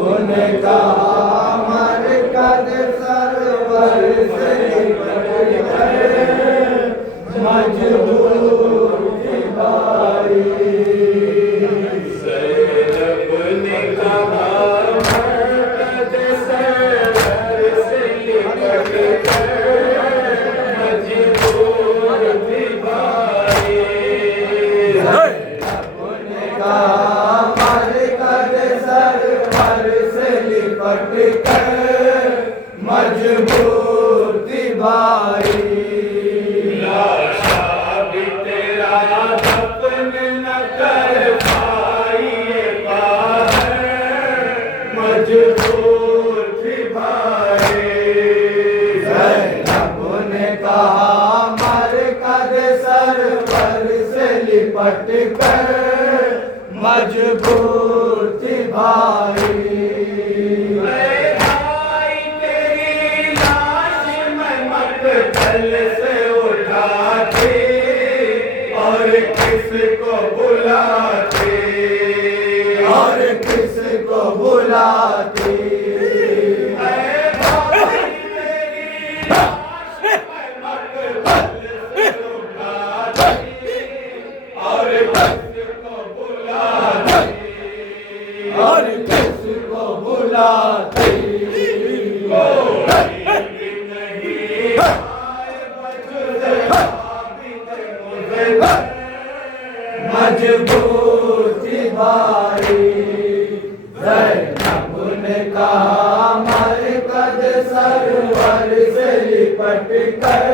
उन्होंने कहा मर कद सरवर से मजबूर की बारी। ज़ैनब ने कहा मर कद सरवर से लिपट कर मजबूर की बारी। उन्होंने कहा मर कद सरवर से लिपट कर मजबूर थी भाई। लाशा भी तेरा दफन न कर पाई बाहर मजबूर थी भाई। ज़ैनब ने कहा मर कद सरवर से लिपट कर मजबूर थी भाई। भाई तेरी लाश मैं मकतल से उठाते और किसको बुलाते और किसको बुलाती। भाई तेरी लाश मैं मकतल से उठाते और किसको बुलाते और किसको बुलाती। मजबूर थी भाई। ज़ैनब ने कहा मर कद सरवर से लिपट कर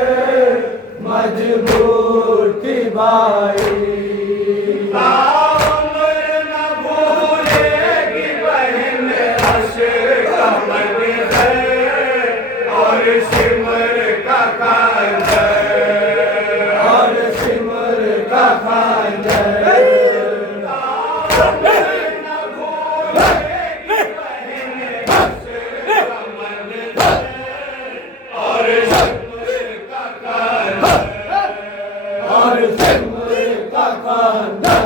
मजबूर थी भाई। उम्र न भूलेगी बहन अशर का मंज़र और सिमर का खंजर और सिमर का खंजर। उम्र न भूलेगी बहन अशर का मंज़र और सिमर का खंजर और सिमर का खंजर।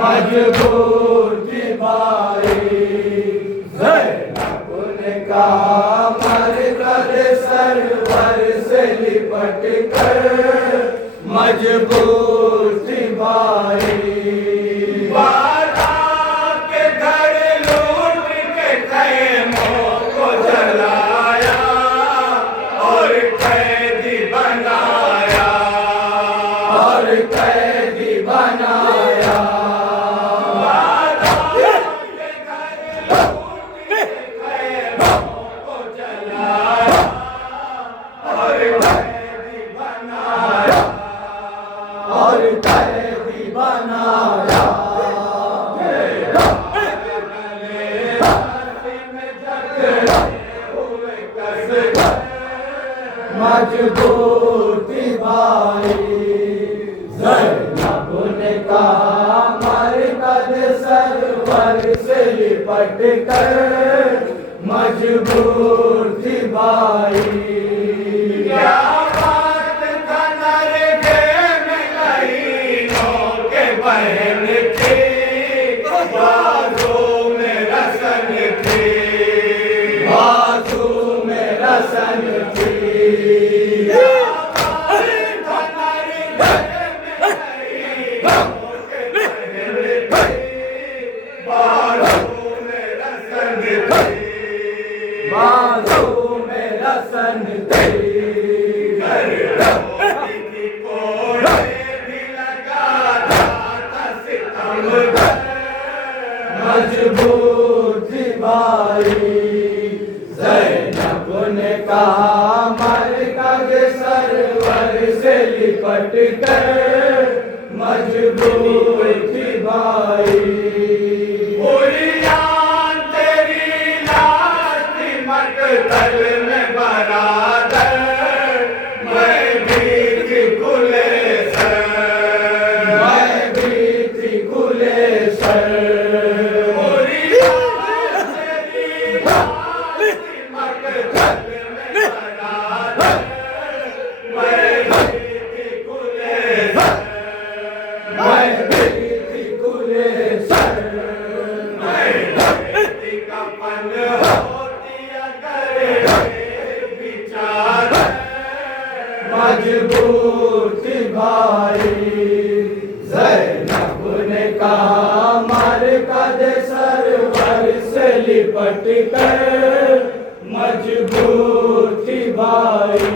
मजबूर थी भाई। ज़ैनब ने कहा मर कद सरवर से लिपट कर मजबूर थी भाई। बाधा के घर लूट के खैमों को जलाया और कैदी बनाया और कैदी बनाया। बाधा के घर लूट के खैमों को जलाया और कैदी बनाया और कैदी बनाया। मजबूर थी भाई। ज़ैनब ने कहा मर कद सरवर से लिपट कर मजबूर थी भाई। क्या बात था नरगे में नईनों के बहन थी बाजू में रसन थी बाजू में रसन थी। क्या बात था नरगे में नईनों के बहन थी बाजू में रसन थी बाजू में रसन थी। मजबूर थी भाई। ज़ैनब ने कहा मर कद सरवर से लिपट कर मजबूर थी भाई। बुरियान तेरी लाश थी मकतल में बरादर मैं भी थी खुले सर मैं भी थी खुले सर। बुरियान तेरी लाश थी मकतल में बरादर मैं भी थी मजबूत भाई। ज़ैनब ने कहा मरकज़ सरवर से लिपट कर मजबूत भाई।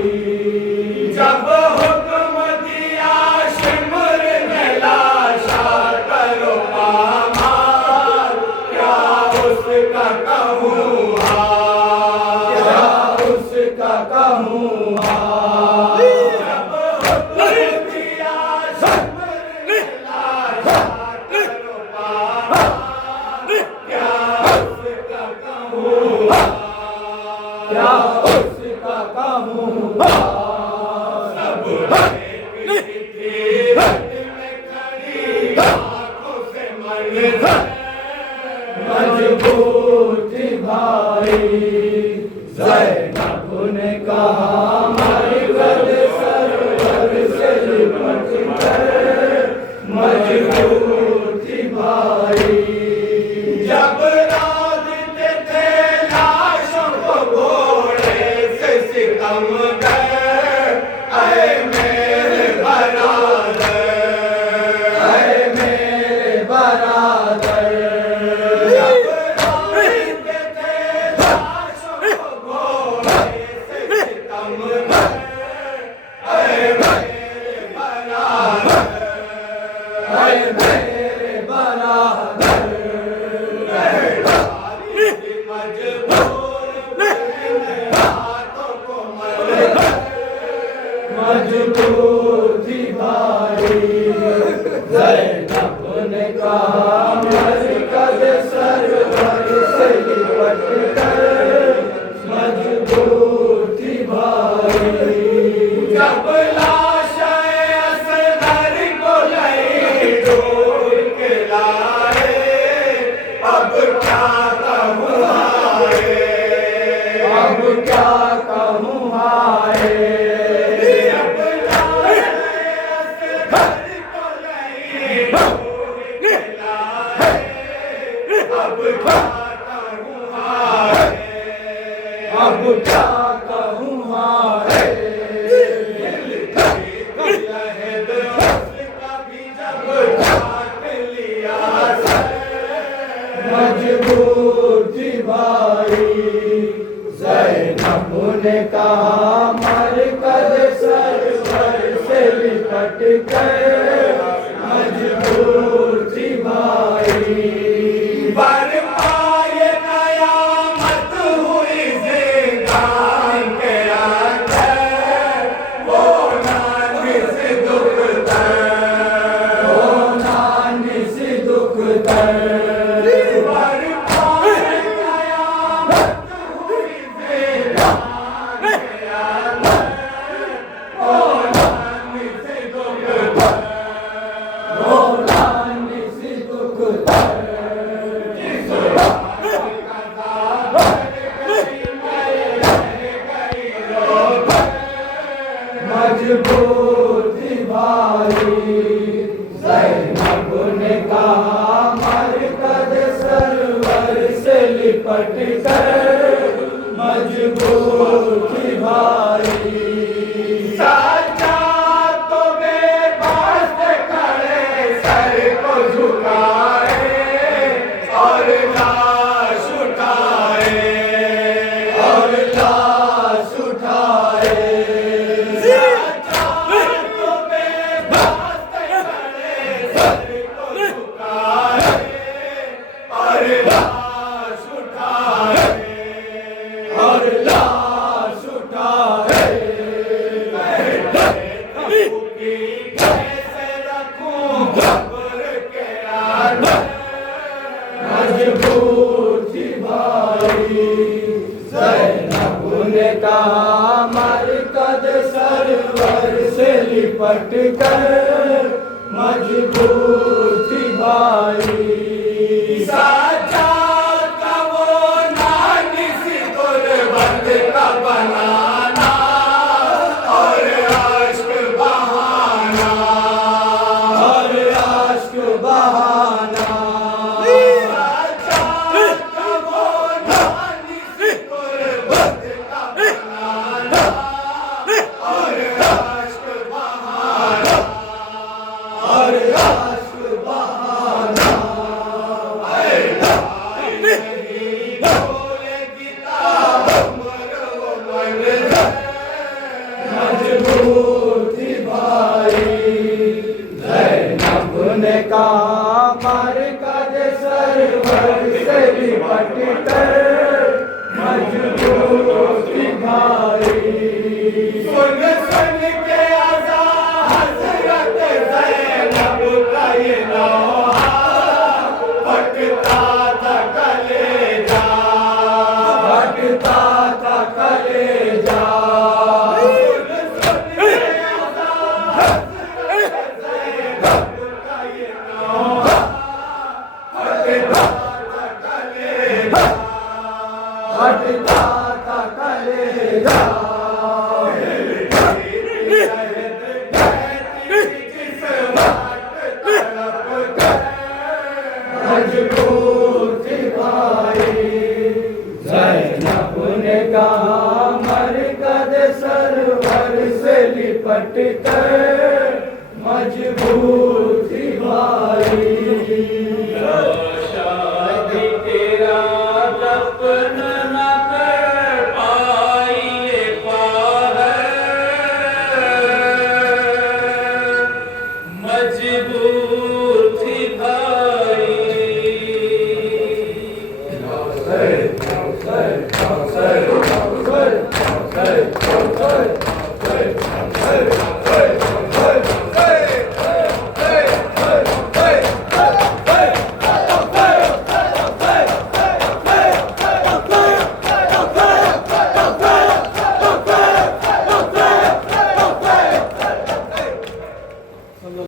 जब हुक्म दिया शिमर ने लाशा करो पामार, क्या उसका कहूँ हाल, क्या उसका कहूँ हाल। जब हुक्म दिया शिमर ने लाशा करो पामार, क्या उसका कहूँ हाल, क्या उसका कहूँ हाल। मजबूत भाई। ज़ैनब ने कहा मरकज़ सरवर से लिपट कर मजबूत भाई। जब लादते थे लाशों को घोड़े से सितम गए, ऐ मेरे बरादर, ऐ मेरे बरादर। जब लादते थे लाशों को घोड़े से सितम गए, ऐ मेरे बरादर, ऐ मेरे बरादर। मजबूत भाई। ज़ैनब ने कहा मरकज़ सरवर से लिपट कर मजबूत भाई। जब लाशे असगर को लई ढूंढ के लाए, अब क्या कहूँ हाय, अब क्या कहूँ हाय। अब लाशे असगर को लई ढूंढ के लाए, अब क्या कहूँ हाय, अब क्या कहूँ हाय। लहद उसका भी जब काट लिया मजबूत भाई। ज़ैनब ने कहा मरकज़ सरवर से लिपट कर मजबूत भाई। बरपाए कयामत हुई ज़िंदान के अंदर, वो नानिस दुख दर, ओ नानिस दुख दर। बरपाए कयामत हुई ज़िंदान के अंदर, वो नानिस दुख दर, ओ नानिस दुख दर। मजबूत भाई। ज़ैनब ने कहा मरकज़ सरवर से लिपट कर मजबूत भाई। साजाद तो बेबस खड़े सर को झुकाए, और लाश उठाए, और लाश उठाए। साजाद तो बेबस खड़े सर को झुकाए, और लाश उठाए, और लाश उठाए। कैसे रखूं कब्र के अंदर, मजबूत भाई। ज़ैनब ने कहा मरकज़ सरवर से लिपट कर मजबूत भाई। साजाद का वो नानिस गुरबत का बनाना, और अश्क बहाना, और आश्क बहाना। साजाद का वो नानिस गुरबत का बनाना, और अश्क मजबूर थी भाई। ज़ैनब ने कहा मरकज़ सरवर से लिपट कर मजबूर थी भाई। सुन सुन के आजा हज़रत ज़ैनब का ये नौहा फटता था कलेजा, फटता था कलेजा। फटता था कलेजा। मजबूर थी भाई। ज़ैनब ने कहा मरकज़ सरवर से लिपट कर मजबूर थी भाई।